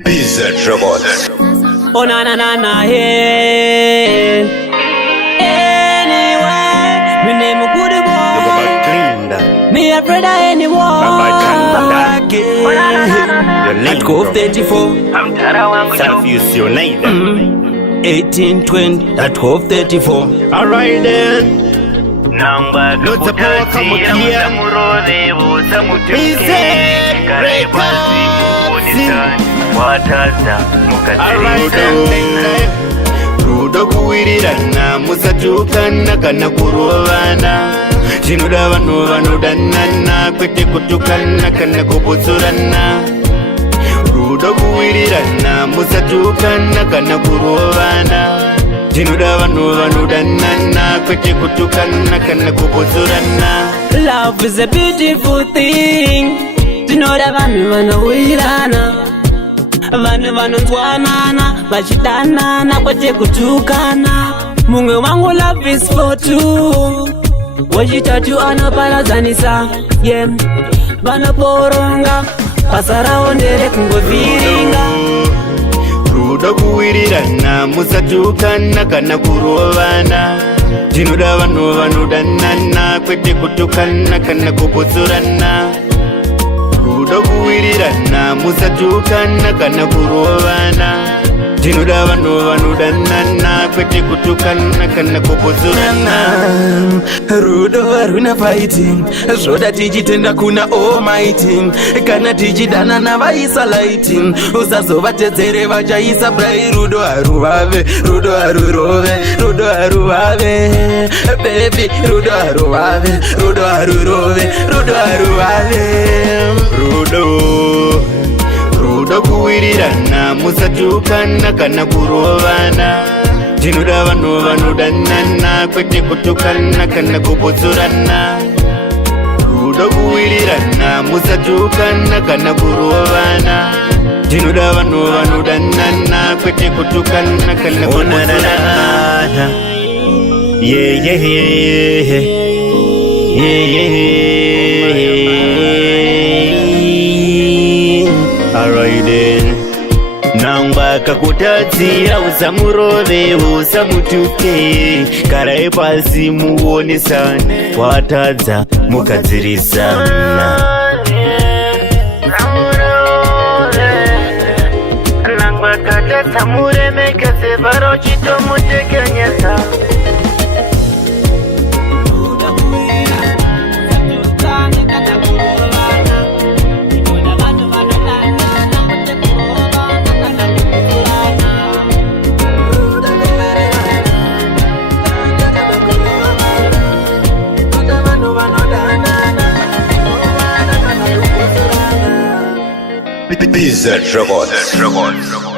BZ Robots. Oh na na na na yeah. Anyway, me name good boy. Me afraid of anyone. At Cove 34. Confuse your name. 1820 at Cove 34. Alright then. Lots of power come here. Rudo kuwirirana musatukana kana kurovana chinoda vanhu vanodanana kwete kutukana kana kuputsurana. Rudo kuwirirana musatukana kana kurovana chinoda vanhu vanodanana kwete kutukana kana kuputsurana. Love is a beautiful thing. Tinoda vanhu vanowirana, vanhu vanonzwanana vachidanana kwete kutukana. Mumwe wangu love is for two, wechitatu anoparadzanisa, yeah. Vanoporonga basa ravo nderekungovhiringa. Rudo kuwirirana musatukana kana kurovana chinoda vanhu vanodanana kwete kutukana kana kuputsurana. Rudo kuwirirana musatukana kana kurovana chinoda vanhu vanodanana kwete kutukana kana kuputsurana. Rudo haruna fighting, zvoda tichitenda kuna almighty. Kana tichidanana vaisa lighting, usazovatedzere vachaisa brai. Rudo haruvave, rudo harurove, rudo haruvave. Baby, rudo haruvave, rudo harurove, rudo haruvave. Rudo kuwirirana musatukana kana kurovana chinoda vanhu vanodanana kwete kutukana kana kuputsurana. Rudo kuwirirana musatukana kana kurovana chinoda vanhu vanodanana kwete kutukana kana kuputsurana. Yeah yeah yeah yeah yeah. Alright then. Nangwa kakutadzira usamurove usamutuke, garai pasi muonesane, watadza mugadzirisana. Nangwa katadza muremekeze varo chitomutekenyesa. BZ Robots.